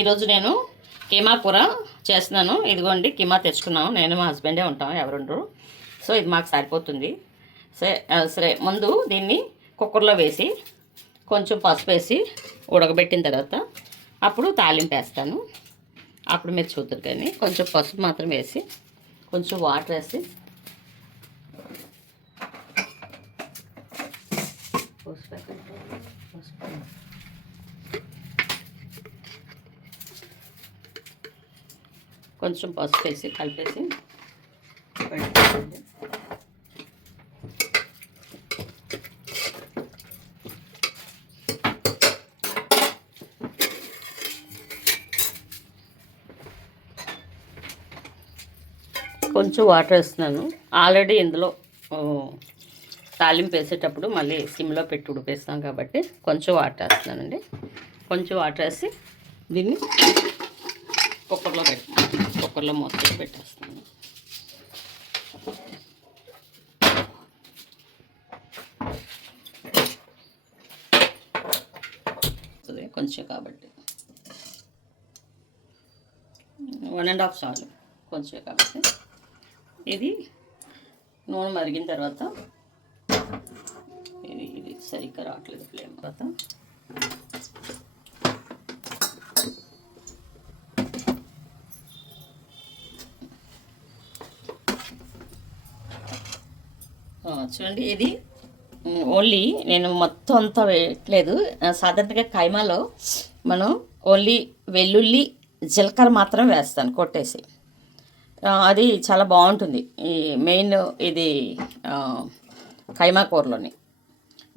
ఈరోజు నేను కీమా కూర చేస్తున్నాను. ఇదిగోండి కీమా తెచ్చుకున్నాము. నేను మా హస్బెండే ఉంటాము, ఎవరుండరు. సో ఇది మాకు సరిపోతుంది. సరే ముందు దీన్ని కుక్కర్లో వేసి కొంచెం పసుపు వేసి ఉడకబెట్టిన తర్వాత అప్పుడు తాలింపు వేస్తాను. అప్పుడు మీరు చూద్దరు. కానీ కొంచెం పసుపు మాత్రం వేసి కొంచెం వాటర్ వేసి కొంచెం పసుపు వేసి కలిపేసి పెట్టుకోండి. కొంచెం వాటర్ వేస్తున్నాను. ఆల్రెడీ ఇందులో తాలింపు వేసేటప్పుడు మళ్ళీ సిమ్లో పెట్టి ఉడిపేస్తాం కాబట్టి కొంచెం వాటర్ వేస్తున్నానండి. కొంచెం వాటర్ వేసి దీన్ని కుక్కర్లో మూత పెట్టేస్తాను. కొంచెం కాబట్టి 1.5 చాలు. కొంచెం కాబట్టి ఇది నూనె మరిగిన తర్వాత ఇది సరిగ్గా రావట్లేదు ఫ్లేమ్. తర్వాత చూడండి, ఇది ఓన్లీ నేను మొత్తం అంతా వేయట్లేదు. సాధారణంగా కైమాలో మనం ఓన్లీ వెల్లుల్లి జీలకర్ర మాత్రం వేస్తాను కొట్టేసి. అది చాలా బాగుంటుంది. ఈ మెయిన్ ఇది కైమా కూరలోని.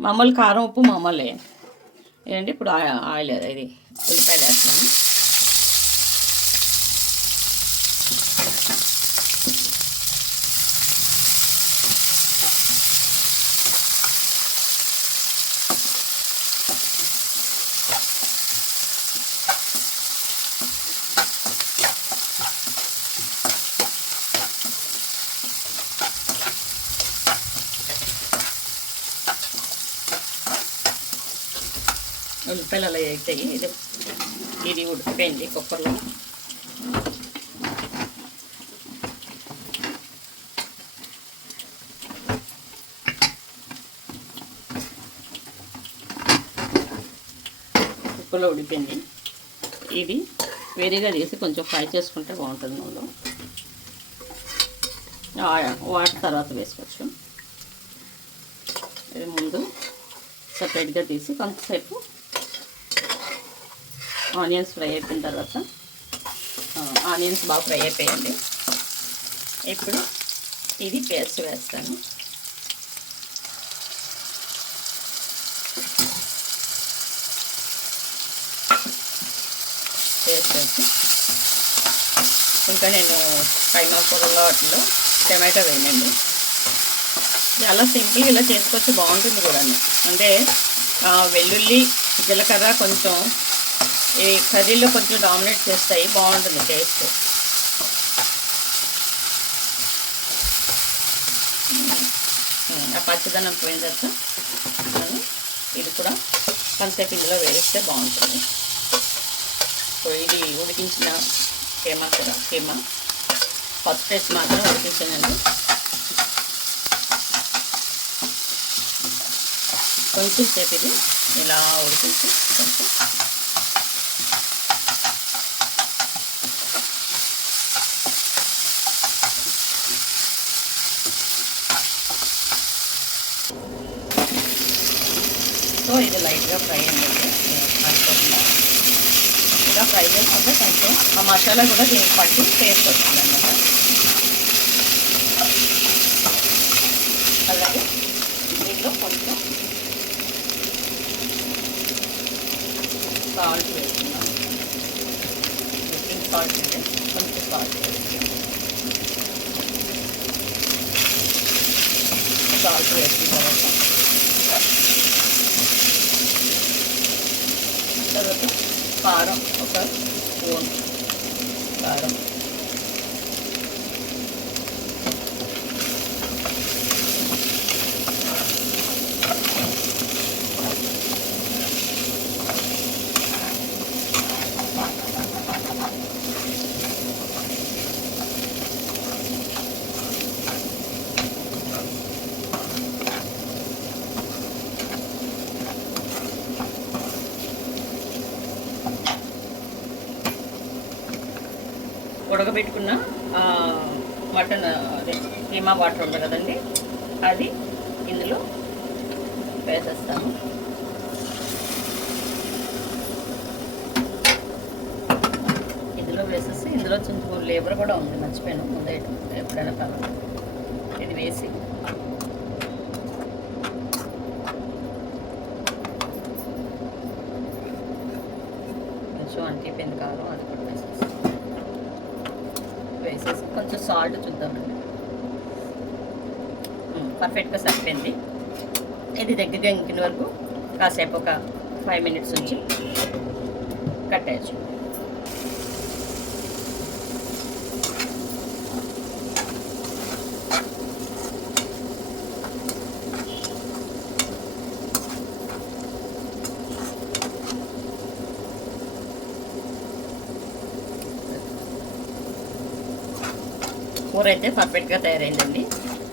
మామూలు కారం ఉప్పు మామూలే. ఏంటంటే ఇప్పుడు ఆయిల్ ఇది ఉల్లిపాయలు వేస్తాను. ఉల్లిపాయలు అలా అవుతాయి. ఇది ఉడికిపోయింది కుక్కర్లో. కుక్కర్లో ఉడిపోయింది. ఇది వేరేగా తీసి కొంచెం ఫ్రై చేసుకుంటే బాగుంటుంది. నూనెలో వాటర్ తర్వాత వేసుకోవచ్చు. ఇది ముందు సపరేట్గా తీసి కొంతసేపు ఆనియన్స్ ఫ్రై అయిపోయిన తర్వాత ఆనియన్స్ బాగా ఫ్రై అయిపోయండి. ఇప్పుడు ఇది పేస్ట్ వేస్తాను. పేస్ట్ వేసి ఇంకా నేను కైమా కూరలో వాటిలో టమాటో వేయండి. చాలా సింపుల్గా ఇలా చేసుకోవచ్చు, బాగుంటుంది కూడా. అంటే వెల్లుల్లి జీలకర్ర కొంచెం ఈ కర్రీలో కొంచెం డామినేట్ చేస్తాయి, బాగుంటుంది టేస్ట్. ఆ పచ్చదనం పోయిన తర్వాత మనం ఇది కూడా కొంతసేపు ఇందులో వేస్తే బాగుంటుంది. సో ఇది ఉడికించిన కీమా కూర. కీమా ఫస్ట్ టేస్ట్ మాత్రం ఉడికించానండి. కొంచెం సేపు ఇది ఇలా ఉడికించి కొంచెం సో ఇది లైట్గా ఫ్రై అయింది. ఇలా ఫ్రై చేసుకుంటే కొంచెం ఆ మసాలా కూడా దీనికి పట్టి టేస్ట్ వస్తుంది అన్నమాట. అలాగే దీనిలో కొంచెం సాల్ట్ వేస్తున్నాం. సాల్ట్ అంటే కొంచెం సాల్ట్ వేస్తున్నాం. సాల్ట్ వేసిన తర్వాత కారం ఒక స్పూన్ కారం, ఉడకబెట్టుకున్న మటన్ అదే కీమా వాటర్ ఉంది కదండి, అది ఇందులో వేసేస్తాము. ఇందులో వేసేసి ఇందులో కొంచెం లేబర్ కూడా ఉంది, మర్చిపోయాను ముందే ఎప్పుడైనా కావాలి. ఇది వేసి కొంచెం అంటిపోయింది కారం, అది కూడా వేసేసి కొంచెం సాల్ట్ చూద్దామండి. పర్ఫెక్ట్గా సరిపోయింది. ఇది దగ్గరగా ఇంకిన వరకు కాసేపు ఒక 5 minutes ఉంచి కట్టేయచ్చు. కూర అయితే పర్ఫెక్ట్గా తయారైందండి,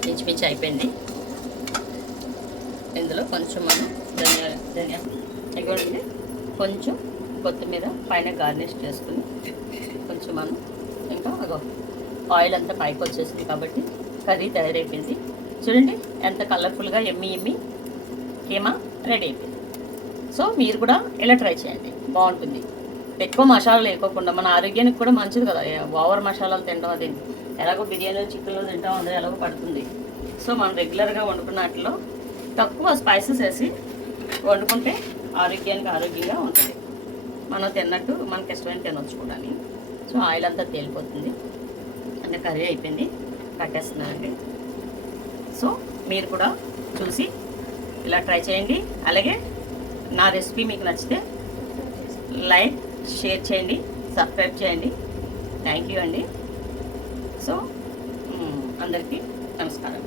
మించి అయిపోయింది. ఇందులో కొంచెం మనం ధనియా ఇవ్వండి, కొంచెం కొత్తిమీర పైన గార్నిష్ చేసుకుని కొంచెం మనం ఇంకా ఆయిల్ అంతా పైకి వచ్చేసింది కాబట్టి కర్రీ తయారైపోయింది. చూడండి ఎంత కలర్ఫుల్గా ఎమ్మి కీమా రెడీ అయిపోయింది. సో మీరు కూడా ఇలా ట్రై చేయండి, బాగుంటుంది. ఎక్కువ మసాలాలు వేయకోకుండా మన ఆరోగ్యానికి కూడా మంచిది కదా, ఓవర్ మసాలాలు తినడం అది ఎలాగో బిర్యానీలో చికెన్లో తింటాం, అందులో ఎలాగో పడుతుంది. సో మనం రెగ్యులర్గా వండుకున్నట్లో తక్కువ స్పైసెస్ వేసి వండుకుంటే ఆరోగ్యంగా ఉంటుంది. మనం తిన్నట్టు మనకి ఇష్టమైన తినొచ్చు కూడా. సో ఆయిల్ అంతా తేలిపోతుంది. అంటే కర్రీ అయిపోయింది, కట్టేస్తున్నానండి. సో మీరు కూడా చూసి ఇలా ట్రై చేయండి. అలాగే నా రెసిపీ మీకు నచ్చితే లైక్, షేర్ చేయండి, సబ్స్క్రైబ్ చేయండి. థ్యాంక్ యూ అండి. సో అందరికీ నమస్కారం.